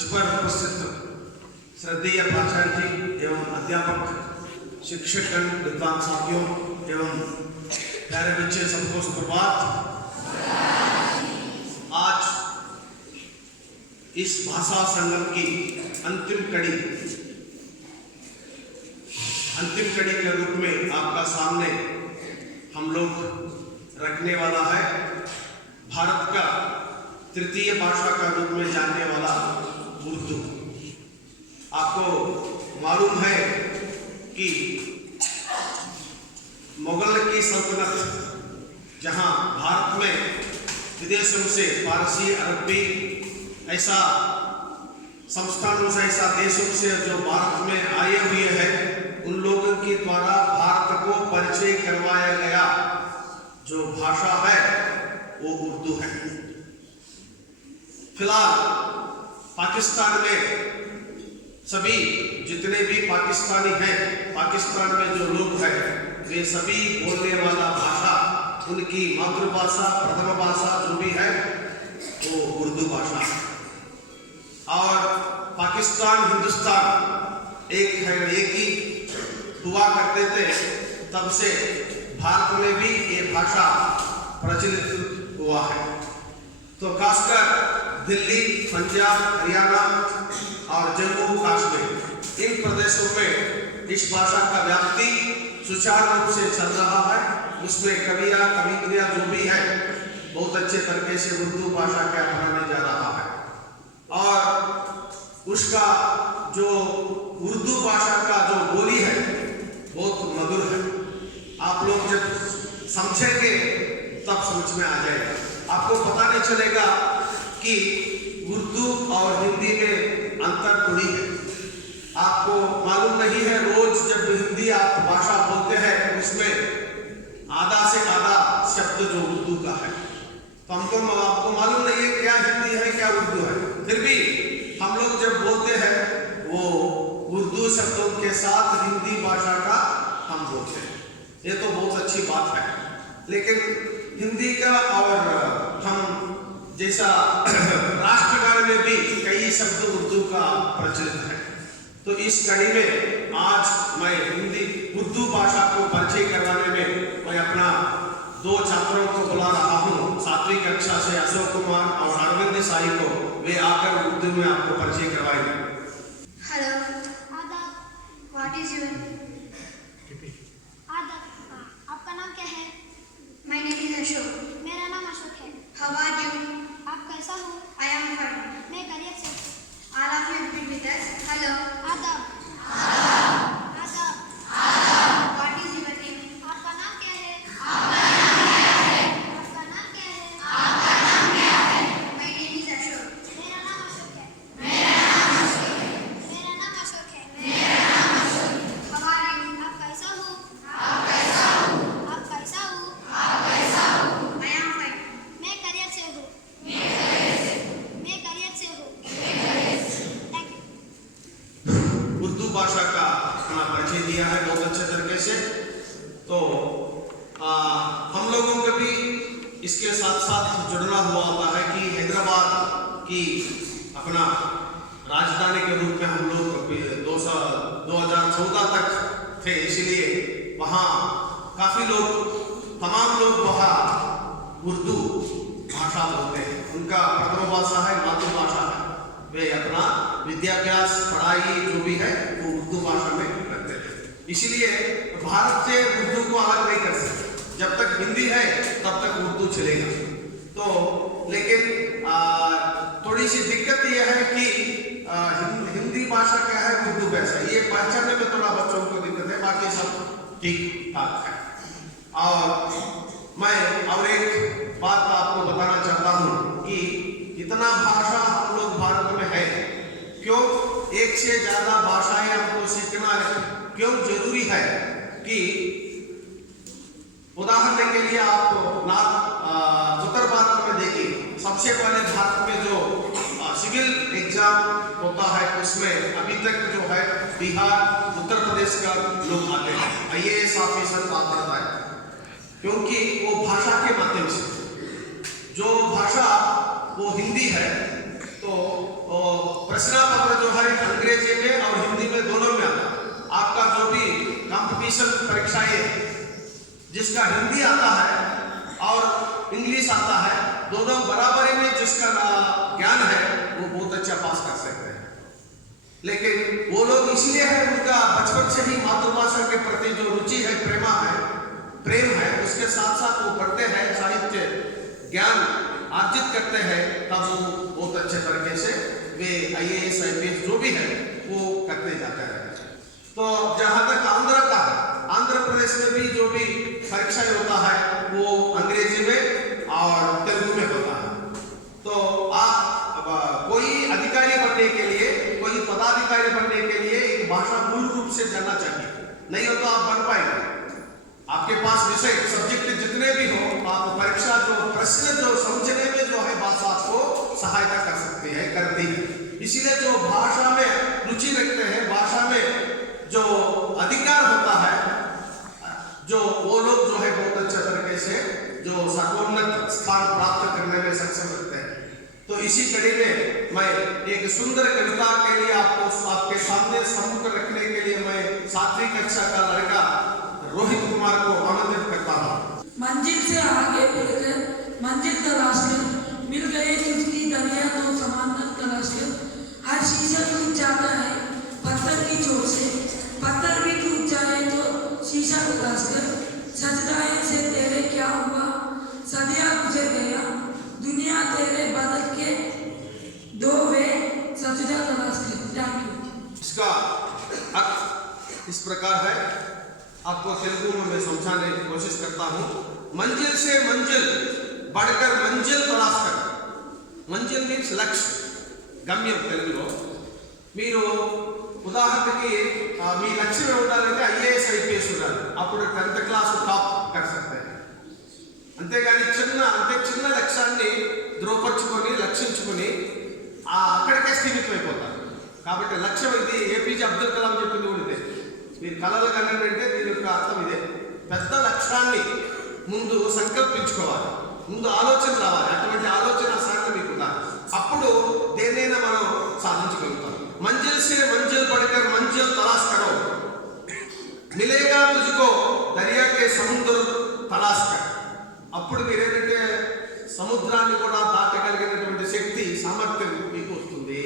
मंच पर उपस्थित श्रद्धेय प्राचार्य जी एवं अध्यापक शिक्षकगण विद्वान साथियों एवं प्यारे बच्चे सबको सुप्रभात। आज इस भाषा संगम की अंतिम कड़ी के रूप में आपका सामने हम लोग रखने वाला है भारत का तृतीय भाषा का रूप में जानने वाला उर्दू। आपको मालूम है कि मुगल की सल्तनत जहां भारत में विदेशों से फारसी अरबी ऐसा संस्थानों से ऐसा देशों से जो भारत में आए हुए हैं उन लोगों के द्वारा भारत को परिचय करवाया गया जो भाषा है वो उर्दू है। फिलहाल पाकिस्तान में सभी जितने भी पाकिस्तानी हैं, पाकिस्तान में जो लोग हैं वे सभी बोलने वाला भाषा उनकी मातृभाषा प्रथम भाषा जो भी है वो उर्दू भाषा है। और पाकिस्तान हिंदुस्तान एक है, एक ही हुआ करते थे, तब से भारत में भी ये भाषा प्रचलित हुआ है। तो खासकर दिल्ली, पंजाब, हरियाणा और जम्मू कश्मीर इन प्रदेशों में इस भाषा का व्याप्ति सुचारू रूप से चल रहा है। उसमें कवियां कवित्रियां जो भी है बहुत अच्छे तरीके से उर्दू भाषा के अपनाने जा रहा है और उसका जो उर्दू भाषा का जो बोली है बहुत मधुर है। आप लोग जब समझेंगे तब समझ में आ जाएगा। आपको पता नहीं चलेगा कि उर्दू और हिंदी में अंतर थोड़ी है। आपको मालूम नहीं है, रोज जब हिंदी आप भाषा बोलते हैं उसमें आधा से आधा शब्द जो उर्दू का है, तो आपको मालूम नहीं है क्या हिंदी है क्या उर्दू है। फिर भी हम लोग जब बोलते हैं वो उर्दू शब्दों के साथ हिंदी भाषा का हम बोलते हैं। ये तो बहुत अच्छी बात है, लेकिन हिंदी का और हम जैसा राष्ट्रगान में भी कई शब्द उर्दू का प्रचलित है। तो इस कड़ी में आज मैं हिंदी उर्दू भाषा को परिचय करवाने में मैं अपना दो छात्रों को बुला रहा हूँ। 7वीं कक्षा से अशोक कुमार और अरविंद साई को, वे आकर उर्दू में आपको परिचय करवाएंगे। हेलो, आदाब, व्हाट इज योर आदाब, आपका नाम क्या है? My name is Ashok. मेरा नाम अशोक है। How are you? आप कैसा हो? I am fine. मैं खैरियत से हूँ। All of you repeat with us. Hello, आदाब, आदाब, आदाब, आदाब। What is your name? आपका नाम क्या है? आपका नाम क्या है? आपका नाम क्या है? आपका नाम क्या है? My name is Ashok. मेरा नाम अशोक है। मेरा नाम अशोक है। मेरा नाम अशोक है। मेरा नाम अशोक है। How are you? आप कैसा हो? आप कैसा हो? आप कैसा हो? आप कैसा हो? I am fine. मैं खैरियत से हूँ। मैं खैरियत से हूँ। मैं खैरियत से हूँ। मैं खैरियत से हूँ। Thank you. उर्दू भाषा का अपना परिचय दिया है बहुत अच्छे तरीके से। तो हम लोगों को भी इसके साथ साथ जुड़ना हुआ होता है कि हैदराबाद की अपना राजधानी के रूप में हम लोग 2014 तक थे, इसलिए वहाँ काफ़ी लोग, तमाम लोग वहाँ उर्दू भाषा बोलते हैं। उनका प्रथम भाषा है, मातृभाषा है। वे अपना विद्याभ्यास पढ़ाई जो भी है वो उर्दू भाषा में करते हैं। इसीलिए भारत से उर्दू को अलग नहीं कर सकते। जब तक हिंदी है तब तक उर्दू चलेगा। तो लेकिन थोड़ी सी दिक्कत यह है कि हिंदी भाषा क्या है उर्दू कैसा है, ये पहचानने में थोड़ा बच्चों को दिक्कत है, बाकी सब ठीक ठाक है। और मैं और एक बात आपको बताना चाहता हूँ कि इतना भाषा हम लोग भारत में है, क्यों एक से ज्यादा भाषाएं हमको सीखना क्यों जरूरी है कि उदाहरण के लिए आप उत्तर भारत में देखिए, सबसे पहले भारत में जो सिविल एग्जाम होता है उसमें अभी तक जो है बिहार, उत्तर प्रदेश का लोग आते हैं, IAS ऑफिसर आता है, क्योंकि वो भाषा के माध्यम से, जो भाषा वो हिंदी है तो प्रश्न पत्र जो है अंग्रेजी में और हिंदी में दोनों में आता है। आपका जो भी कंपटीशन परीक्षाएं जिसका हिंदी आता है और इंग्लिश आता है, दोनों बराबरी में जिसका ज्ञान है वो बहुत अच्छा पास कर सकते हैं। लेकिन वो लोग इसलिए है, उनका बचपन से ही मातृभाषा के प्रति जो रुचि है, प्रेम है, उसके साथ साथ वो पढ़ते हैं, साहित्य ज्ञान अर्जित करते हैं, तब वो बहुत अच्छे तरीके से वे IAS IPS जो भी है वो करते जाते हैं। तो जहाँ तक आंध्र का, आंध्र प्रदेश में भी जो भी परीक्षाएं होता है वो अंग्रेजी में और तेलुगु में होता है। तो आप कोई अधिकारी बनने के लिए, कोई पदाधिकारी बनने के लिए एक भाषा मूल रूप से जानना चाहिए, नहीं हो तो आप बन पाएंगे। आपके पास विषय सब्जेक्ट जितने भी हो, आप परीक्षा जो प्रश्न जो समझने में जो है भाषा आपको सहायता कर सकती है, करती है। इसीलिए जो भाषा में रुचि रखते हैं, भाषा में जो अधिकार होता है, जो वो लोग जो है बहुत अच्छे तरीके से जो सर्वोन्नत स्थान प्राप्त करने में सक्षम रहते हैं। तो इसी कड़ी में मैं एक सुंदर कविता के लिए आपके सामने सम्मुख रखने के लिए मैं 7वीं कक्षा का लड़का रोहित कुमार को आमंत्रित करता हूँ। मंजिल से आगे बढ़कर मंजिल तलाश कर, मिल गए तुझकी दरिया तो समानता तलाश कर। हर शीशा टूट जाता है पत्थर की चोट से, पत्थर भी टूट जाए तो शीशा तलाश कर। सजदाए से तेरे क्या हुआ, सदियां गुजर गया, दुनिया तेरे बदल के दो वे सजदा तलाश कर। इसका अर्थ इस प्रकार है, आपको तेलुगु में मैं समझाने की कोशिश करता हूँ। मंजिल से मंजिल बढ़कर मंजिल तलाश कर। मंजिल मीन्स लक्ष्य, గమ్యం తెలుగులో। మీరు ఉదాహరణకి మీ లక్ష్యం ఉండాలంటే IAS IPS ఉండాలి, అప్పుడు 10th క్లాస్ టాప్ कर सकते हैं। అంతేగాని చిన్న లక్ష్యాన్ని ధృవపరుచుకొని లక్ష్యించుకొని అక్కడికే స్థిమితమైపోతారు। కాబట్టి లక్ష్యం ఇది APJ అబ్దుల్ కలాం చెప్పింది కూడా ఇదే, మీరు కలలు కనంటే దీని యొక్క అర్థం ఇదే। పెద్ద లక్ష్యాన్ని ముందు సంకల్పించుకోవాలి, ముందు ఆలోచన రావాలి, అటువంటి ఆలోచన సరళి మీకు ఉండాలి, అప్పుడు దేన్నైనా మనం సాధించగలుగుతాం। మంజిల్ సే మంజిల్ పడకర్ మంజిల్ తలాష్ కరో, మిలేగా తుజ్కో దరియా కే సముద్ర తలాష్ కర్। అప్పుడు మీరు ఏంటంటే సముద్రాన్ని కూడా దాటగలిగినటువంటి శక్తి, సామర్థ్యం మీకు వస్తుంది।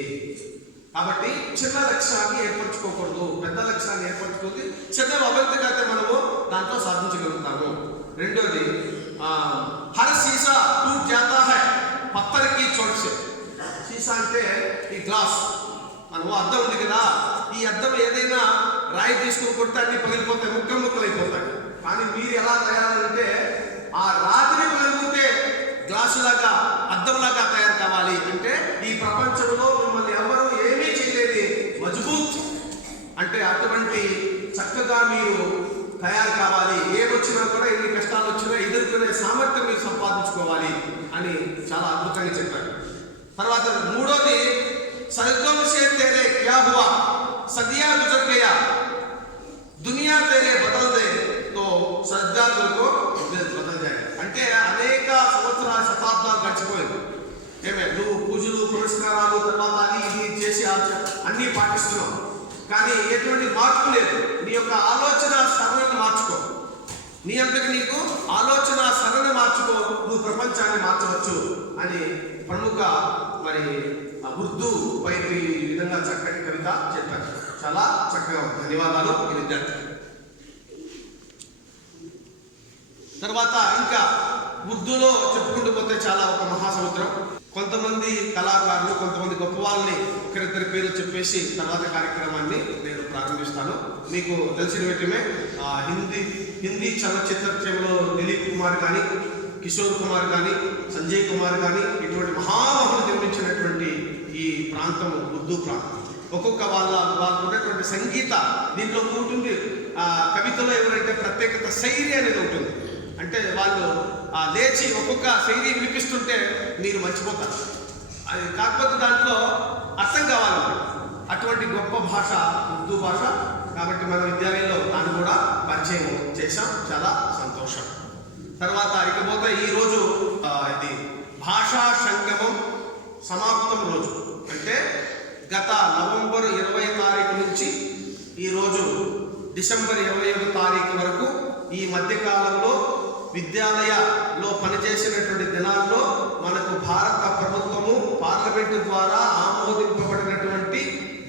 కాబట్టి చిన్న లక్ష్యాన్ని ఏర్పరచుకోకూడదు, పెద్ద లక్ష్యాన్ని ఏర్పరచుకుంది చిన్న అభివృద్ధిగా అయితే మనము దాంట్లో సాధించగలుగుతాము। రెండోది హర్ సీసా టూట్ జాతా హై పత్తర్ కి చోట్ సే। సీసా అంటే ఈ గ్లాస్, మనము అద్దం ఉంది కదా, ఈ అద్దం ఏదైనా రాయి తీసుకుని కొడితే అన్ని పగిలిపోతాయి, ముక్కలైపోతాయి। కానీ మీరు ఎలా తయారంటే ఆ రాతిని పగిలిపోతే గ్లాసు లాగా, అద్దంలాగా తయారు కావాలి అంటే ఈ ప్రపంచంలో మిమ్మల్ని ఎవరు ఏమీ చేయలేని మజబూత్ అంటే అటువంటి చక్కగా మీరు తయారు కావాలి। ఏమొచ్చినా కూడా, ఎన్ని కష్టాలు వచ్చినా ఎదుర్కొనే సామర్థ్యం మీరు సంపాదించుకోవాలి అని చాలా అద్భుతంగా చెప్పారు। తర్వాత మూడోది సర్గం సే తేరే క్యా హువా, సదియా గుజర్ గయా, దునియా తేరే బదల్ దే తో సజ్జాతులకు బదల్ జాయే। అంటే అనేక సంవత్సరాల శతాబ్దాలు గడిచిపోయింది, ఏమే నువ్వు పూజలు పురస్కారాలు తర్వాత అది ఇది చేసి అన్నీ పాటిస్తున్నావు, కానీ ఎటువంటి మార్పు లేదు। నీ యొక్క ఆలోచన సరళను మార్చుకో, నీ అంతకు నీకు ఆలోచన సరళను మార్చుకో, నువ్వు ప్రపంచాన్ని మార్చవచ్చు అని ప్రముఖ ఉర్దూ వైపు ఈ విధంగా చక్కటి కవిత చెప్పారు। చాలా చక్కగా, ధన్యవాదాలు ఈ విద్యార్థి। తర్వాత ఇంకా ఉర్దూలో చెప్పుకుంటూ పోతే చాలా ఒక మహాసముద్రం। కొంతమంది కళాకారులు, కొంతమంది గొప్ప వాళ్ళని ఒకరిద్దరి పేరు చెప్పేసి తర్వాత కార్యక్రమాన్ని నేను ప్రారంభిస్తాను। మీకు తెలిసిన వెంటనే హిందీ చలనచిత్రంలో దిలీప్ కుమార్ కానీ, కిషోర్ కుమార్ కానీ, సంజయ్ కుమార్ కానీ ఇటువంటి మహామహులు నిర్మించినటువంటి ఈ ప్రాంతం ఉర్దూ ప్రాంతం। ఒక్కొక్క వాళ్ళు ఉన్నటువంటి సంగీత దీంట్లో ఉంటుంది, కవితలో ఎవరంటే ప్రత్యేకత శైలి అనేది ఉంటుంది, అంటే వాళ్ళు లేచి ఒక్కొక్క శైలి వినిపిస్తుంటే మీరు మర్చిపోతారు, అది కాకపోతే దాంట్లో అర్థం కావాలి, అటువంటి గొప్ప భాష ఉర్దూ భాష। కాబట్టి మన విద్యాలయంలో దాన్ని కూడా పరిచయం చేశాం, చాలా సంతోషం। తర్వాత ఇకపోతే ఈరోజు ఇది భాషా సంగమం సమాప్తం రోజు, అంటే గత నవంబర్ 20 తారీఖు నుంచి ఈరోజు డిసెంబర్ 21 తారీఖు వరకు ఈ మధ్యకాలంలో విద్యాలయలో పనిచేసినటువంటి దినాల్లో మనకు భారత ప్రభుత్వము పార్లమెంటు ద్వారా ఆమోదింపబడినటువంటి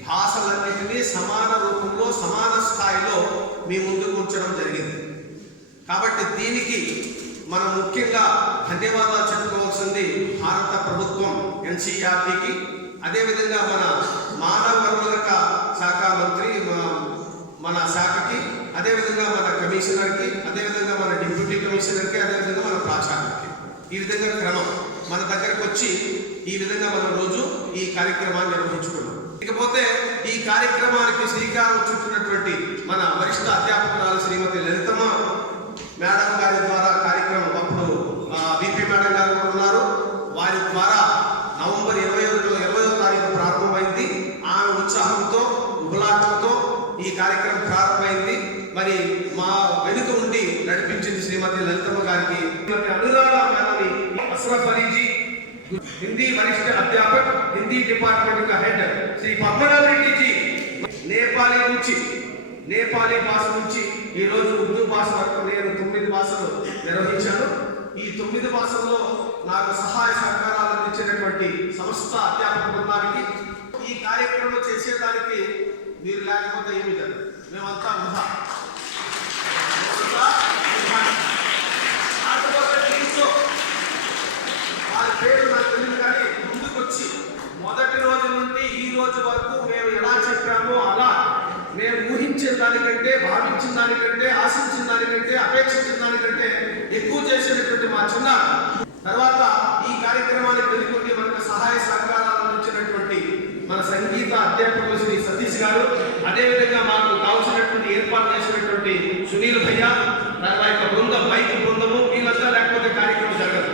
భాషలన్నింటినీ సమాన రూపంలో సమాన స్థాయిలో మీ ముందుకు ఉంచడం జరిగింది. కాబట్టి దీనికి మనం ముఖ్యంగా ధన్యవాదాలు చెప్పుకోవాల్సింది భారత ప్రభుత్వం ఎన్సీఆర్టీకి, అదేవిధంగా మన మానవ వనరుల శాఖ మంత్రి మన శాఖకి, అదేవిధంగా మన కమిషనర్కి, అదేవిధంగా మన డిప్యూటీ కమిషనర్కి, అదేవిధంగా మన ప్రాచార్యులకి. ఈ విధంగా క్రమం మన దగ్గరకు వచ్చి ఈ విధంగా మనం రోజు ఈ కార్యక్రమాన్ని నిర్వహించుకున్నాం. ఇకపోతే ఈ కార్యక్రమానికి శ్రీకారం చుట్టినటువంటి మన వరిష్ఠ అధ్యాపకురాలు శ్రీమతి లలితమ్మ మేడం గారి ద్వారా కార్యక్రమం అప్పుడు విపి మేడం గారు కూడా ఉన్నారు. వారి ద్వారా నవంబర్ 20వ తారీఖు ప్రారంభమైంది. ఆమె ఉత్సాహంతో ఉబలాటంతో ఈ కార్యక్రమం ప్రారంభమైంది. మరి మా వెనుక ఉండి నడిపించింది శ్రీమతి లలితమ్మ గారికి, శ్రీమతి అనురాధ మేడని, అస్రఫ్ అలీ जी हिंदी वरिष्ठ अध्यापक हिंदी डिपार्टमेंट का हेड श्री पद्मनाभ रेड्डी जी, నేపాలీ భాష నుంచి ఈరోజు ఉర్దూ భాష వరకు నేను 9 భాషలు నిర్వహించాను. ఈ 9 భాషల్లో నాకు సహాయ సహకారాలు అందించినటువంటి సంస్థ అధ్యాపక బృందానికి, ఈ కార్యక్రమం చేసేదానికి మీరు లేకపోతే ఏమి జరగదు. మేమంతా వృధా. వారి పేరు నాకు తెలియదు, కానీ ముందుకొచ్చి మొదటి రోజు నుండి ఈ రోజు వరకు మేము ఎలా చెప్పామో అలా మేము ఊహించిన దానికంటే, భావించిన దానికంటే, ఆశించిన దానికంటే, అపేక్షించిన దానికంటే ఎక్కువ చేసినటువంటి మా చిన్న తర్వాత ఈ కార్యక్రమానికి వెనుకుండి మనకు సహాయ సహకారాలు అందించినటువంటి మన సంగీత అధ్యాపకులు శ్రీ సతీష్ గారు, అదేవిధంగా మాకు కావాల్సినటువంటి ఏర్పాటు చేసినటువంటి సునీల్ భయ్య, తర్వాత బృందం మైక్ బృందము, వీళ్ళంతా లేకపోతే కార్యక్రమం జరగదు.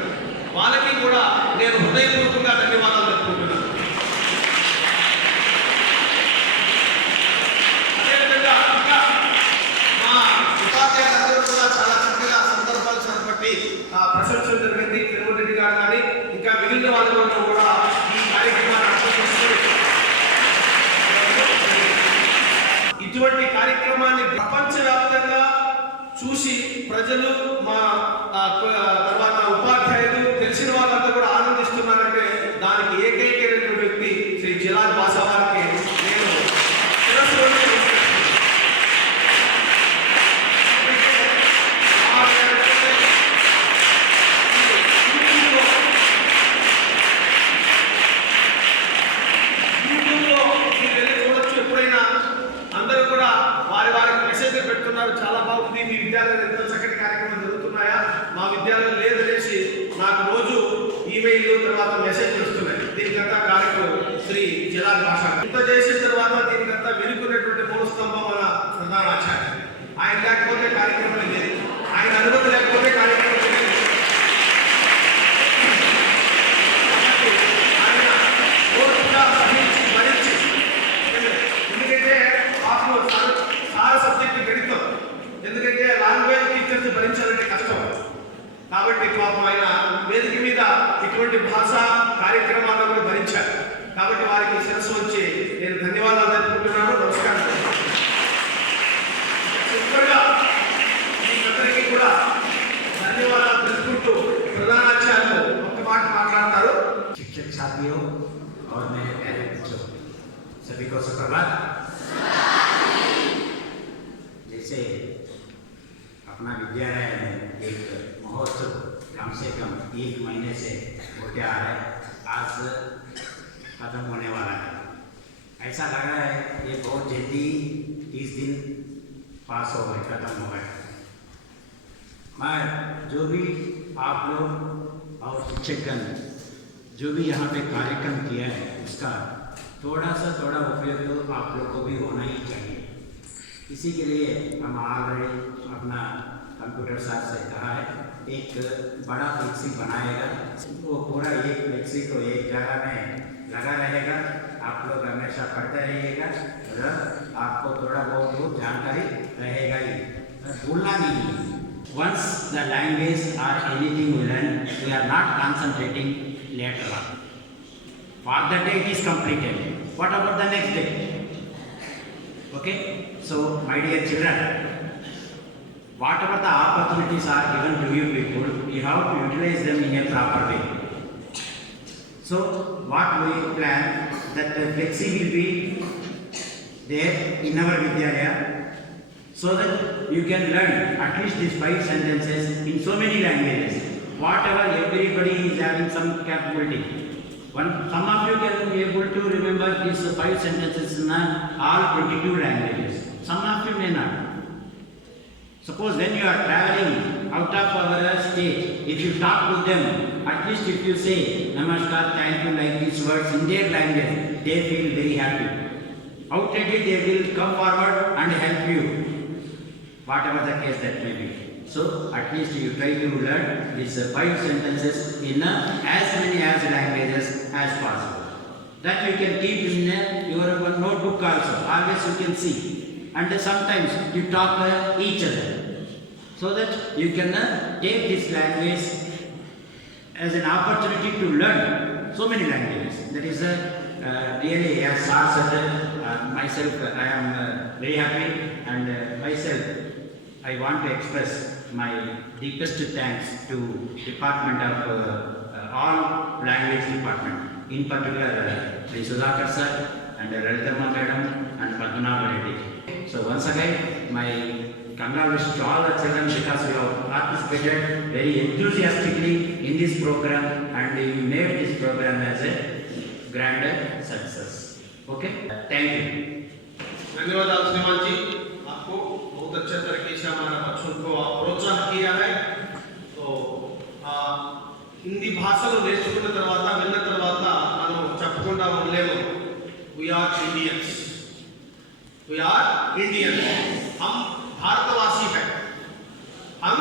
వాళ్ళకి కూడా నేను హృదయపూర్వకంగా ధన్యవాదాలు చెప్పుకుంటున్నాను. అదేవిధంగా ఇంకా మా ఉపాధ్యాయులందరూ కూడా చాలా చక్కగా సందర్భాలు బట్టి ప్రశంసలు జరిగింది. తిరుమలరెడ్డి గారు కానీ ఇంకా మిగిలిన వాళ్ళు కూడా ఈ కార్యక్రమాన్ని అర్థం చేసుకుని ఇటువంటి కార్యక్రమాన్ని ప్రపంచవ్యాప్తంగా చూసి ప్రజలు మా తర్వాత ఉపాధ్యాయులు తెలిసిన వాళ్ళంతా కూడా ఆనందిస్తున్నారంటే దానికి ఏకైకైన వ్యక్తి శ్రీ జిలాల్ బాసా వారికి నేను చూడొచ్చు. ఎప్పుడైనా అందరూ కూడా వారికి మెసేజ్ పెడుతున్నారు, చాలా బాగుంది మీ విద్యాలయంలో ఎంత చక్కటి కార్యక్రమం జరుగుతున్నాయా, మా విద్యాలయం లేదనేసి నాకు రోజు ఈమెయిల్ తర్వాత మెసేజ్ వస్తున్నాయి. దీనికంతా కార్యక్రమం శ్రీ జిలాల్ భాష ఇంత చేసిన తర్వాత దీనికంతా వెనుకున్నటువంటి మూల స్తంభం మన ప్రధానాచార్య. ఆయన లేకపోతే కార్యక్రమం లేదు, ఆయన అనుమతి లేకపోతే కార్యక్రమం లేదు. ఆయన పూర్తిగా సహించి భరించి, ఎందుకంటే మాకు చాలా సబ్జెక్టు గణితం, ఎందుకంటే లాంగ్వేజ్ టీచర్స్ భరించాలంటే కష్టం. కాబట్టి పాపం ఆయన వేదిక మీద ఇటువంటి భాషా కార్యక్రమాలను కూడా భరించారు. కాబట్టి వారికి శిరస్సు వచ్చి నేను ధన్యవాదాలు తెలుపుకుంటున్నాను. నమస్కారం. చివరిగా మీకందరికీ కూడా ధన్యవాదాలు తెలుపుకుంటూ ప్రధానాచార్యులు ఒక్క మాట మాట్లాడతారు. शिक्षक साथियों और मेरे प्यारे बच्चों, सभी को सुप्रभात। जैसे अपना विद्यालय में एक महोत्सव कम से कम 1 महीने से होते आ रहा है, आज खत्म होने वाला है। ऐसा लग रहा है ये बहुत जल्दी 30 दिन पास हो गए, खत्म हो गए। मगर जो भी आप लोग और शिक्षकगण जो भी यहाँ पे कार्यक्रम किया है उसका थोड़ा उपयोग तो आप लोग को भी होना ही चाहिए। इसी के लिए हम ऑलरेडी अपना कंप्यूटर साथ से कहा है एक बड़ा फ्लेक्सी बनाएगा, वो पूरा एक फ्लेक्सी को एक जगह में लगा रहेगा। आप लोग हमेशा पढ़ते रहिएगा और आपको थोड़ा बहुत जानकारी रहेगा ही, भूलना नहीं। Once the language or anything we learn, we are not concentrating later on. For the day it is completed. What about the next day? Okay, so my dear children, whatever the opportunities are given to you people, you have to utilize them in a proper way. So what we plan, that the flexi will be there in our Vidyalaya, so that you can learn at least these 5 sentences in so many languages. Whatever, everybody is having some capability. Some of you can be able to remember these 5 sentences in all 22 languages. Some of you may not. Suppose when you are traveling out of our state, if you talk to them, at least if you say Namaskar, thank you, like these words in their language, they feel very happy. Outright they will come forward and help you, whatever the case that may be. So at least you try to learn these 5 sentences in as many as languages as possible. That you can keep in your notebook also. Always you can see. And sometimes you talk each other, so that you can take this language as an opportunity to learn so many languages. That is really, as Sir said, myself I am very happy, and myself I want to express my deepest thanks to Department of all language department, in particular Sri Sudhakar sir and Ralithamma madam and Padmanabha Reddy. So once again, my congratulations to all the children, because you have participated very enthusiastically in this program and you made this program as a grand success. Okay, thank you. धन्यवाद श्रीमान जी, आपको बहुत अच्छे तरीके से हमारे बच्चों को प्रोत्साहन किया है. तो హిందీ భాషలో నేర్చుకున్న తర్వాత విన్న తర్వాత మనం చెప్పకుండా ఉండలేము. We are Indians. We are Indians. हम भारतवासी हैं. हम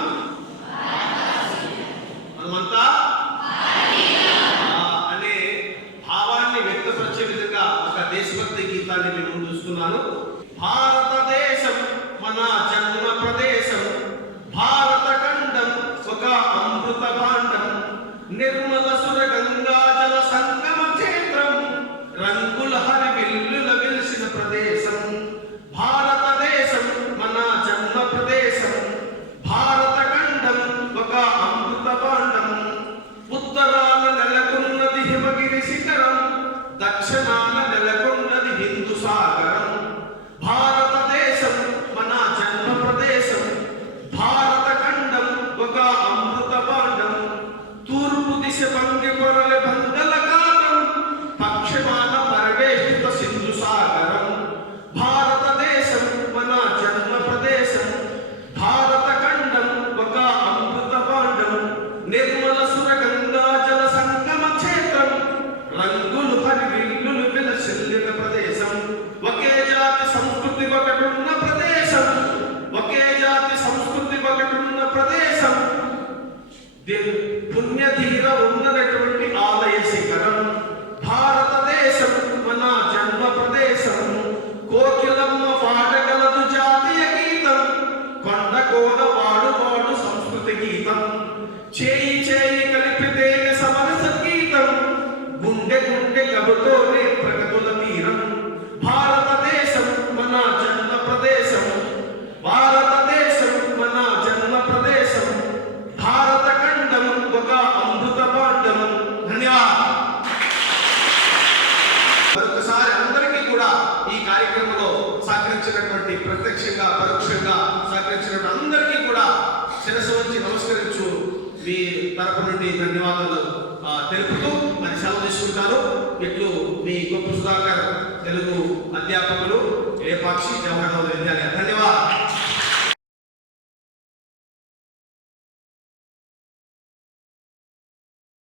మనమంతా అనే భావాన్ని వ్యక్తపరిచే విధంగా ఒక దేశభక్తి గీతాన్ని మేము ముందు చూస్తున్నాను. భారతదేశం మన జన్మ ప్రదేశం, భారత ఖండం ఒక అమృత భాండం, నిర్మల సురగంగా జల సంగమ క్షేత్రం, రంగుల హరివిల్లుల వెలిసిన ప్రదేశం. భారతదేశం మన జన్మ ప్రదేశం, భారత ఖండం ఒక అమృత భాండం, ఉత్తరాన నెలకొన్నది హిమగిరి శిఖరం, దక్షిణాన నెలకొన్నది హిందూ సాగరం. భారతదేశం మన జన్మ ప్రదేశం, భారత ఖండం ఒక అమృత భాండం, తూర్పు దిశ పంగి పొరల బంధలకాలం, పక్షమాన పరవేష్టిత సింధు సాగరం. భారతదేశం మన జన్మ ప్రదేశం, భారత ఖండం ఒక అమృత భాండం, నిర్మల సురగంగా జల సంగమ క్షేత్రం, రంగులు హరివిల్లులు విలసిల్లిన ప్రదేశం. ఒకే జాతి సంస్కృతి ఒకటున్న ప్రదేశం, ఒకే జాతి సంస్కృతి ఒకటున్న ప్రదేశం, పుణ్యధీర ఉన్నటువంటి ఆలయ శిఖరం. భారతదేశం మన జన్మ ప్రదేశం, కోకిలమ్మ పాడగలదు జాతీయ గీతం, కొండ కోన వాడు సంస్కృతి గీతం, చేయి చేయి కలిపితే సమర సంగీతం, గుండె గుండె కబుతోనే ప్రగతుల తీరం. భారతదేశం మన జన్మ ప్రదేశం, భారతదేశం మన జన్మ ప్రదేశం, భారత ఖండం ఒక అమృత భాండం. ధన్యవాదాలు. మరొకసారి అందరికీ కూడా ఈ కార్యక్రమంలో సహకరించినటువంటి, ప్రత్యక్షంగా పరోక్షంగా సహకరించినటువంటి అందరికీ కూడా శిరస్సు వంచి నమస్కరించు మీ తరపు నుండి ధన్యవాదాలు తెలుపుతూ మరి సెలవు తీసుకుంటాను. ఇట్లు మీ గొప్ప సుధాకర్ తెలుగు అధ్యాపకులు ఏపాక్షి.